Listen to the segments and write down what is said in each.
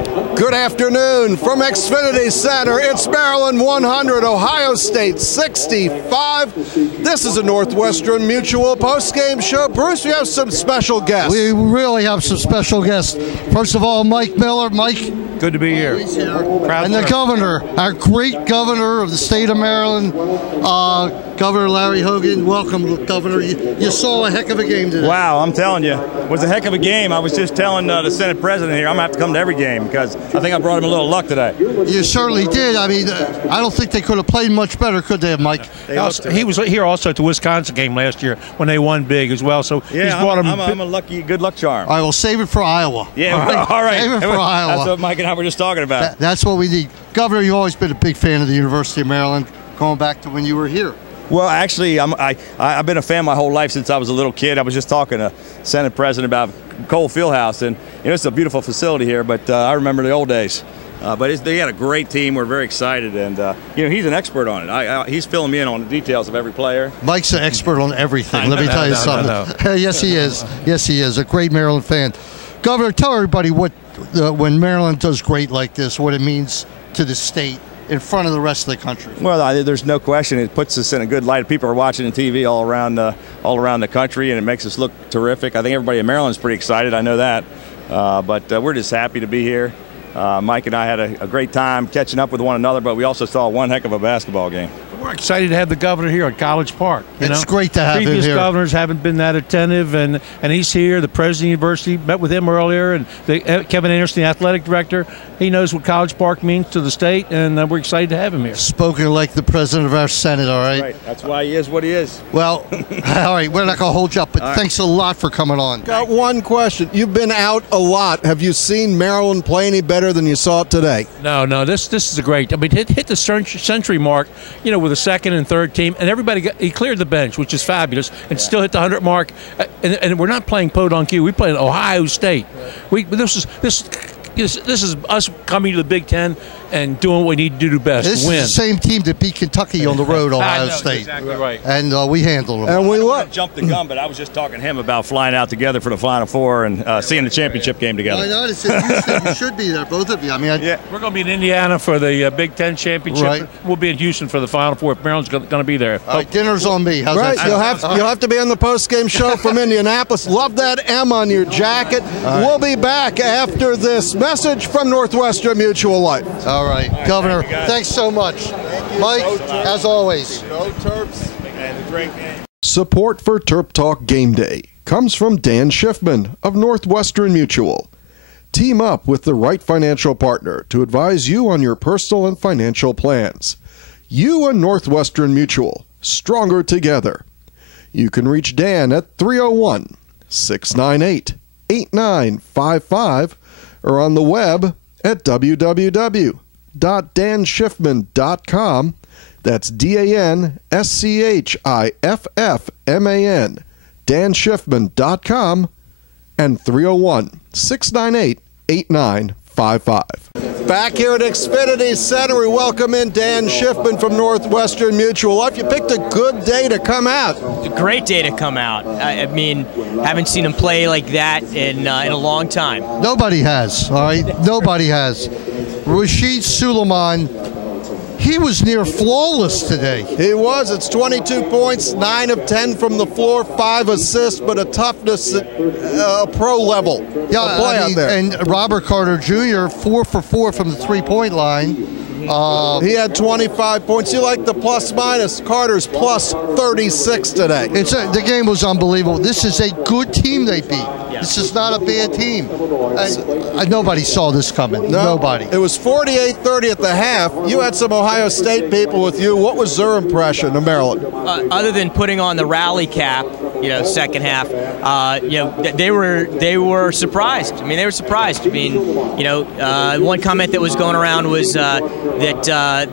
Good afternoon from Xfinity Center. It's Maryland 100, Ohio State 65. This is a Northwestern Mutual postgame show. Bruce, we have some special guests. We really have some special guests. First of all, Mike Miller. Mike. Good to be here. He's here. And the governor, our great governor of the state of Maryland, Governor Larry Hogan. Welcome, Governor. You saw a heck of a game today. Wow, I'm telling you, it was a heck of a game. I was just telling the Senate President here, I'm going to have to come to every game because I think I brought him a little luck today. You certainly did. I mean, I don't think they could have played much better, could they, Mike? He was here also at the Wisconsin game last year when they won big as well. So yeah, he's brought him. I'm a good luck charm. All right, we'll save it for Iowa. Yeah, all right. Save it for Iowa. That's what Mike and I were just talking about. That's what we need. Governor, you've always been a big fan of the University of Maryland, going back to when you were here. Well, actually, I've been a fan my whole life since I was a little kid. I was just talking to Senate President about Cole Fieldhouse, and it's a beautiful facility here, but I remember the old days. But they had a great team. We're very excited, and he's an expert on it. He's filling me in on the details of every player. Mike's an expert on everything. Let me tell you something. Yes, he is. Yes, he is. A great Maryland fan. Governor, tell everybody what when Maryland does great like this, what it means to the state in front of the rest of the country. Well, there's no question. It puts us in a good light. People are watching the TV all around the country, and it makes us look terrific. I think everybody in Maryland's pretty excited. I know that. But we're just happy to be here. Mike and I had a great time catching up with one another, but we also saw one heck of a basketball game. We're excited to have the governor here at College Park. It's great to have him here. Previous governors haven't been that attentive, and he's here. The president of the university met with him earlier, and Kevin Anderson, the athletic director, he knows what College Park means to the state, and we're excited to have him here. Spoken like the president of our Senate, all right? That's why he is what he is. Well, all right, we're not going to hold you up, but thanks a lot for coming on. Got one question. You've been out a lot. Have you seen Maryland play any better than you saw it today? No, this is a great. I mean, hit the century mark, with the second and third team, and he cleared the bench, which is fabulous, and still hit the 100 mark. And we're not playing podon Q. We play Ohio State. This is us coming to the Big Ten and doing what we need to do best, this win. Is the same team that beat Kentucky on the road, Ohio State. Exactly right. And we handled them. And we jumped the gun, but I was just talking to him about flying out together for the Final Four and seeing the championship game together. I noticed that you should be there, both of you. I mean, we're going to be in Indiana for the Big Ten championship. Right. We'll be in Houston for the Final Four. Maryland's going to be there. All right, dinner's on me. How's right, that sound? you'll have to be on the post-game show from Indianapolis. Love that M on your jacket. Right. We'll be back after this message from Northwestern Mutual Life. All right, Governor. Thanks so much. Mike, as always. Go Terps. And a great game. Support for TerpTalk Game Day comes from Dan Schiffman of Northwestern Mutual. Team up with the right financial partner to advise you on your personal and financial plans. You and Northwestern Mutual, stronger together. You can reach Dan at 301-698-8955 or on the web at www.danschiffman.com. That's DANSCHIFFMAN, danschiffman.com, and 301-698-8955. Back here at Xfinity Center, we welcome in Dan Schiffman from Northwestern Mutual Life. You picked a good day to come out. A great day to come out. I mean, haven't seen him play like that in a long time. Nobody has, all right? Nobody has. Rashid Suleiman, he was near flawless today. He was. It's 22 points, 9 of 10 from the floor, 5 assists, but a toughness at pro level. Yeah, play out there. And Robert Carter Jr., 4 for 4 from the three-point line. He had 25 points. You like the plus-minus. Carter's plus 36 today. The game was unbelievable. This is a good team they beat. This is not a bad team. Nobody saw this coming. No, nobody. It was 48-30 at the half. You had some Ohio State people with you. What was their impression of Maryland? Other than putting on the rally cap, second half, they were surprised. I mean, they were surprised. I mean, one comment that was going around was that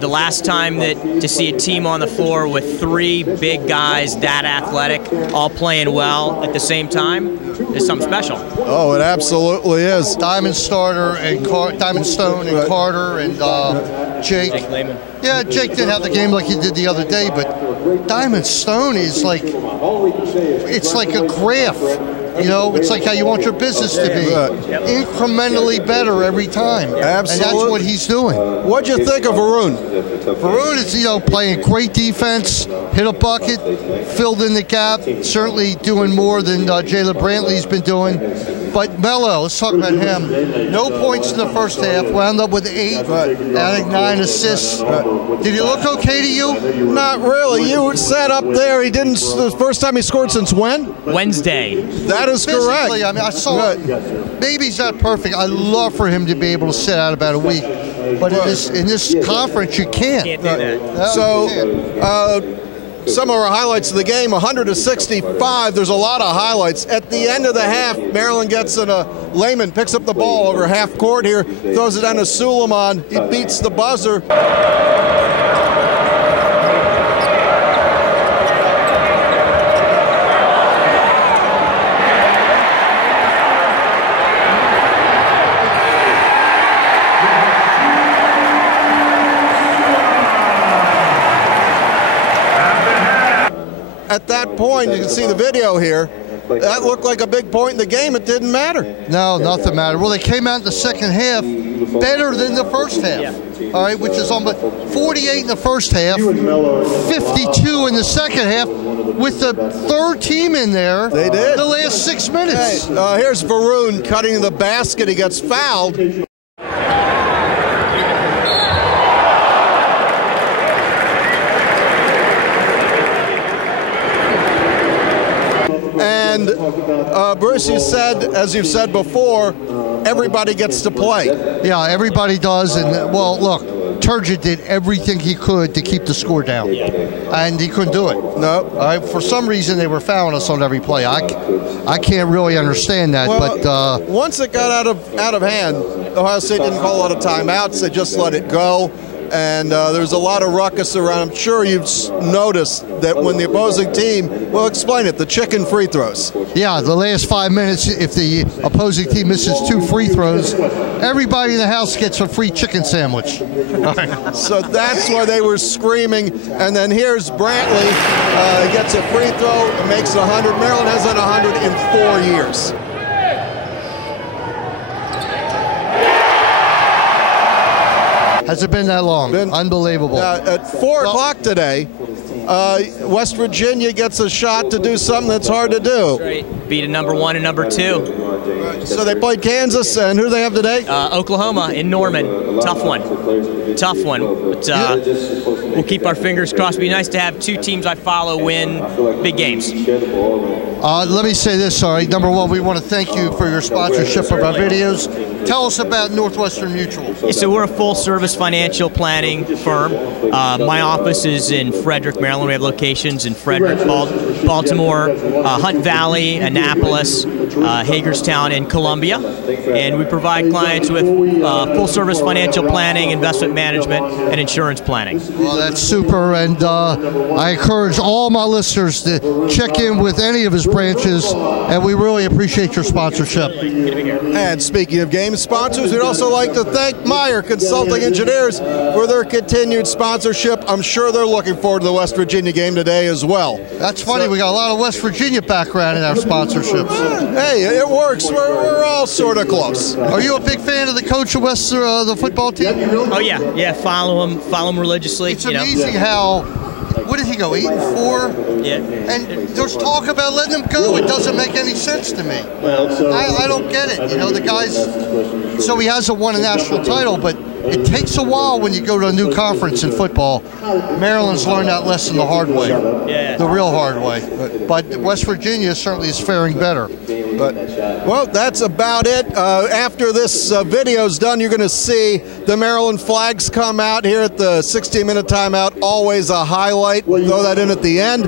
the last time to see a team on the floor with 3 big guys that athletic, all playing well at the same time, is something special. Oh, it absolutely is. Diamond Stone and Carter and Jake. Jake Lehman. Yeah, Jake didn't have the game like he did the other day, but Diamond Stone is like, it's like a graph. You know, it's like how you want your business to be. Incrementally better every time. Absolutely. And that's what he's doing. What'd you think of Varun? Varun is, you know, playing great defense, hit a bucket, filled in the gap, certainly doing more than Jalen Brantley's been doing. But Melo, let's talk about him. No points in the first half, wound up with 8, adding 9 assists. Did he look okay to you? Not really. You sat up there. He didn't. The first time he scored since when? Wednesday. That is correct. I mean, I saw it. Maybe he's not perfect. I love for him to be able to sit out about a week. But in this conference, you can't. Can't do that. So, some of our highlights of the game, 100-65. There's a lot of highlights. At the end of the half, Maryland gets in a Lehman, picks up the ball over half court here, throws it down to Suleiman. He beats the buzzer. At that point, you can see the video here, that looked like a big point in the game. It didn't matter. No, nothing mattered. Well, they came out in the second half better than the first half. All right, which is on 48 in the first half, 52 in the second half, with the third team in there. They did. The last 6 minutes. Hey, here's Varun cutting the basket. He gets fouled. And Bruce, you said, as you've said before, everybody gets to play. Yeah, everybody does. And, well, look, Turgeon did everything he could to keep the score down. And he couldn't do it. No. All right, for some reason, they were fouling us on every play. I can't really understand that. Well, but once it got out of hand, Ohio State didn't call a lot of timeouts. They just let it go. And there's a lot of ruckus around. I'm sure you've noticed that when the opposing team, well, explain it, the chicken free throws. Yeah, the last 5 minutes, if the opposing team misses 2 free throws, everybody in the house gets a free chicken sandwich. So that's why they were screaming. And then here's Brantley. He gets a free throw and makes 100. Maryland hasn't 100 in 4 years. Has it been that long? Unbelievable. At 4 o'clock today, West Virginia gets a shot to do something that's hard to do. That's right. Beat a number 1 and number 2. So they played Kansas, and who do they have today? Oklahoma in Norman. Tough one. Tough one. But we'll keep our fingers crossed. It'd be nice to have 2 teams I follow win big games. Let me say this, sorry. Number 1, we want to thank you for your sponsorship of our videos. Tell us about Northwestern Mutual. Yeah, so we're a full-service financial planning firm. My office is in Frederick, Maryland. We have locations in Frederick, Baltimore, Hunt Valley, Annapolis, Hagerstown, and Columbia. And we provide clients with full-service financial planning, investment management, and insurance planning. Well, that's super, and I encourage all my listeners to check in with any of his branches, and we really appreciate your sponsorship. And speaking of game sponsors, we'd also like to thank Meyer Consulting Engineers for their continued sponsorship. I'm sure they're looking forward to the West Virginia game today as well. That's funny. We got a lot of West Virginia background in our sponsorships. Hey, it works. We're all sort of close. Are you a big fan of the coach of the football team? Oh yeah, follow him religiously. It's amazing how. What did he go, 8-4? Yeah. And there's talk about letting him go. It doesn't make any sense to me. I don't get it. You know, the guy's. So he hasn't won a national title, but it takes a while when you go to a new conference in football. Maryland's learned that lesson the hard way. Yeah. The real hard way. But West Virginia certainly is faring better. But, well, that's about it. After this video's done, you're going to see the Maryland flags come out here at the 16-minute timeout. Always a highlight. We'll throw that in at the end.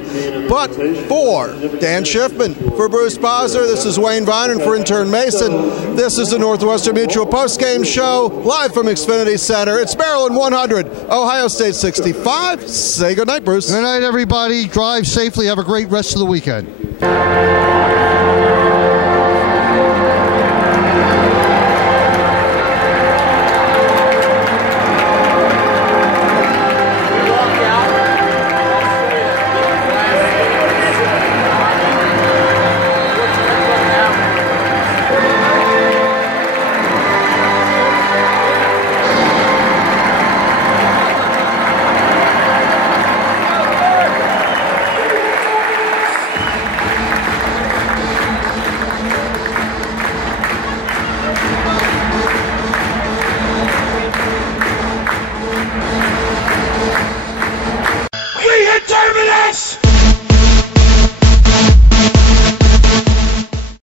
But for Dan Schiffman, for Bruce Posner, this is Wayne Viener, and for intern Mason, this is the Northwestern Mutual postgame show live from Xfinity Center. It's Maryland 100, Ohio State 65. Say goodnight, Bruce. Good night, everybody. Drive safely. Have a great rest of the weekend.